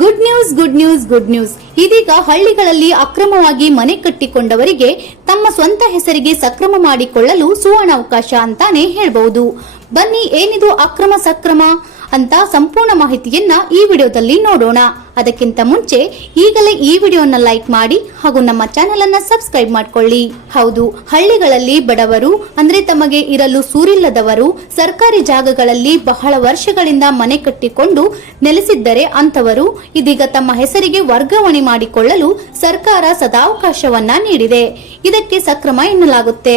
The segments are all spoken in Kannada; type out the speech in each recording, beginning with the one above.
ಗುಡ್ ನ್ಯೂಸ್ ಇದೀಗ ಹಳ್ಳಿಗಳಲ್ಲಿ ಅಕ್ರಮವಾಗಿ ಮನೆ ಕಟ್ಟಿಕೊಂಡವರಿಗೆ ತಮ್ಮ ಸ್ವಂತ ಹೆಸರಿಗೆ ಸಕ್ರಮ ಮಾಡಿಕೊಳ್ಳಲು ಸುವರ್ಣಾವಕಾಶ ಅಂತಾನೆ ಹೇಳಬಹುದು. ಬನ್ನಿ ಏನಿದು ಅಕ್ರಮ ಸಕ್ರಮ ಅಂತ ಸಂಪೂರ್ಣ ಮಾಹಿತಿಯನ್ನ ಈ ವಿಡಿಯೋದಲ್ಲಿ ನೋಡೋಣ. ಅದಕ್ಕಿಂತ ಮುಂಚೆ ಈಗಲೇ ಈ ವಿಡಿಯೋನ ಲೈಕ್ ಮಾಡಿ ಹಾಗೂ ನಮ್ಮ ಚಾನೆಲ್ ಅನ್ನ ಸಬ್ಸ್ಕ್ರೈಬ್ ಮಾಡ್ಕೊಳ್ಳಿ. ಹೌದು, ಹಳ್ಳಿಗಳಲ್ಲಿ ಬಡವರು ಅಂದ್ರೆ ತಮಗೆ ಇರಲು ಸೂರಿಲ್ಲದವರು ಸರ್ಕಾರಿ ಜಾಗಗಳಲ್ಲಿ ಬಹಳ ವರ್ಷಗಳಿಂದ ಮನೆ ಕಟ್ಟಿಕೊಂಡು ನೆಲೆಸಿದ್ದರೆ ಅಂತವರು ಇದೀಗ ತಮ್ಮ ಹೆಸರಿಗೆ ವರ್ಗಾವಣೆ ಮಾಡಿಕೊಳ್ಳಲು ಸರ್ಕಾರ ಸದಾವಕಾಶವನ್ನ ನೀಡಿದೆ. ಇದಕ್ಕೆ ಸಕ್ರಮ ಎನ್ನಲಾಗುತ್ತೆ.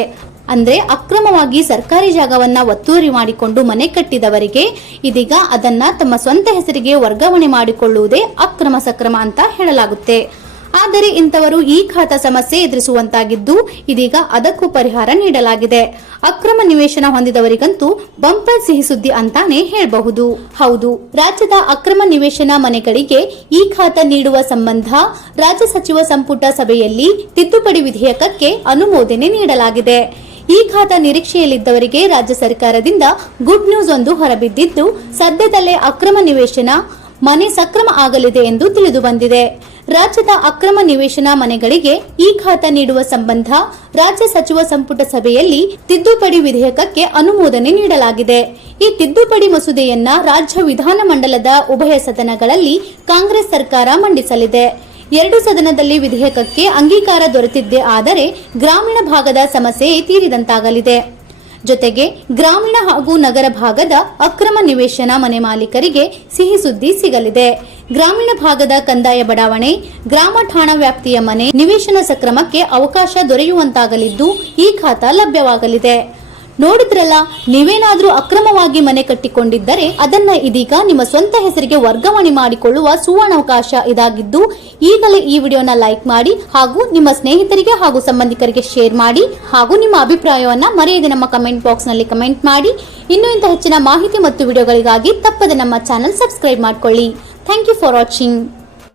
ಅಂದ್ರೆ ಅಕ್ರಮವಾಗಿ ಸರ್ಕಾರಿ ಜಾಗವನ್ನ ಒತ್ತುವರಿ ಮಾಡಿಕೊಂಡು ಮನೆ ಕಟ್ಟಿದವರಿಗೆ ಇದೀಗ ಅದನ್ನ ತಮ್ಮ ಸ್ವಂತ ಹೆಸರಿಗೆ ವರ್ಗಾವಣೆ ಮಾಡಿಕೊಳ್ಳುವುದೇ ಅಕ್ರಮ ಸಕ್ರಮ ಅಂತ ಹೇಳಲಾಗುತ್ತೆ. ಆದರೆ ಇಂಥವರು ಈ ಖಾತಾ ಸಮಸ್ಯೆ ಎದುರಿಸುವಂತಾಗಿದ್ದು ಇದೀಗ ಅದಕ್ಕೂ ಪರಿಹಾರ ನೀಡಲಾಗಿದೆ. ಅಕ್ರಮ ನಿವೇಶನ ಹೊಂದಿದವರಿಗಂತೂ ಬಂಪರ್ ಸಿಹಿ ಸುದ್ದಿ ಅಂತಾನೆ ಹೇಳಬಹುದು. ಹೌದು, ರಾಜ್ಯದ ಅಕ್ರಮ ನಿವೇಶನ ಮನೆಗಳಿಗೆ ಈ ಖಾತಾ ನೀಡುವ ಸಂಬಂಧ ರಾಜ್ಯ ಸಚಿವ ಸಂಪುಟ ಸಭೆಯಲ್ಲಿ ತಿದ್ದುಪಡಿ ವಿಧೇಯಕಕ್ಕೆ ಅನುಮೋದನೆ ನೀಡಲಾಗಿದೆ. ಈ ಖಾತಾ ನಿರೀಕ್ಷೆಯಲ್ಲಿದ್ದವರಿಗೆ ರಾಜ್ಯ ಸರ್ಕಾರದಿಂದ ಗುಡ್ ನ್ಯೂಸ್ ಒಂದು ಹೊರಬಿದ್ದಿದ್ದು ಸದ್ಯದಲ್ಲೇ ಅಕ್ರಮ ನಿವೇಶನ ಮನೆ ಸಕ್ರಮ ಆಗಲಿದೆ ಎಂದು ತಿಳಿದು ಬಂದಿದೆ. ರಾಜ್ಯದ ಅಕ್ರಮ ನಿವೇಶನ ಮನೆಗಳಿಗೆ ಈ ಖಾತಾ ನೀಡುವ ಸಂಬಂಧ ರಾಜ್ಯ ಸಚಿವ ಸಂಪುಟ ಸಭೆಯಲ್ಲಿ ತಿದ್ದುಪಡಿ ವಿಧೇಯಕಕ್ಕೆ ಅನುಮೋದನೆ ನೀಡಲಾಗಿದೆ. ಈ ತಿದ್ದುಪಡಿ ಮಸೂದೆಯನ್ನ ರಾಜ್ಯ ವಿಧಾನಮಂಡಲದ ಉಭಯ ಸದನಗಳಲ್ಲಿ ಕಾಂಗ್ರೆಸ್ ಸರ್ಕಾರ ಮಂಡಿಸಲಿದೆ. ಎರಡು ಸದನದಲ್ಲಿ ವಿಧೇಯಕಕ್ಕೆ ಅಂಗೀಕಾರ ದೊರೆತಿದ್ದೇ ಆದರೆ ಗ್ರಾಮೀಣ ಭಾಗದ ಸಮಸ್ಯೆ ತೀರಿದಂತಾಗಲಿದೆ. ಜೊತೆಗೆ ಗ್ರಾಮೀಣ ಹಾಗೂ ನಗರ ಭಾಗದ ಅಕ್ರಮ ನಿವೇಶನ ಮನೆ ಮಾಲೀಕರಿಗೆ ಸಿಹಿ ಸುದ್ದಿ ಸಿಗಲಿದೆ. ಗ್ರಾಮೀಣ ಭಾಗದ ಕಂದಾಯ ಬಡಾವಣೆ, ಗ್ರಾಮ ಠಾಣಾ ವ್ಯಾಪ್ತಿಯ ಮನೆ ನಿವೇಶನ ಸಕ್ರಮಕ್ಕೆ ಅವಕಾಶ ದೊರೆಯುವಂತಾಗಲಿದ್ದು ಈ ಖಾತಾ ಲಭ್ಯವಾಗಲಿದೆ. ನೋಡಿದ್ರಲ್ಲ, ನೀವೇನಾದ್ರೂ ಅಕ್ರಮವಾಗಿ ಮನೆ ಕಟ್ಟಿಕೊಂಡಿದ್ದರೆ ಅದನ್ನ ಇದೀಗ ನಿಮ್ಮ ಸ್ವಂತ ಹೆಸರಿಗೆ ವರ್ಗಾವಣೆ ಮಾಡಿಕೊಳ್ಳುವ ಸುವರ್ಣಾವಕಾಶ ಇದಾಗಿದ್ದು ಈಗಲೇ ಈ ವಿಡಿಯೋನ ಲೈಕ್ ಮಾಡಿ ಹಾಗೂ ನಿಮ್ಮ ಸ್ನೇಹಿತರಿಗೆ ಹಾಗೂ ಸಂಬಂಧಿಕರಿಗೆ ಶೇರ್ ಮಾಡಿ ಹಾಗೂ ನಿಮ್ಮ ಅಭಿಪ್ರಾಯವನ್ನ ಮರೆಯದೆ ನಮ್ಮ ಕಮೆಂಟ್ ಬಾಕ್ಸ್ ನಲ್ಲಿ ಕಮೆಂಟ್ ಮಾಡಿ. ಇನ್ನೂ ಇಂಥ ಹೆಚ್ಚಿನ ಮಾಹಿತಿ ಮತ್ತು ವಿಡಿಯೋಗಳಿಗಾಗಿ ತಪ್ಪದೆ ನಮ್ಮ ಚಾನೆಲ್ ಸಬ್ಸ್ಕ್ರೈಬ್ ಮಾಡ್ಕೊಳ್ಳಿ. Thank you for watching.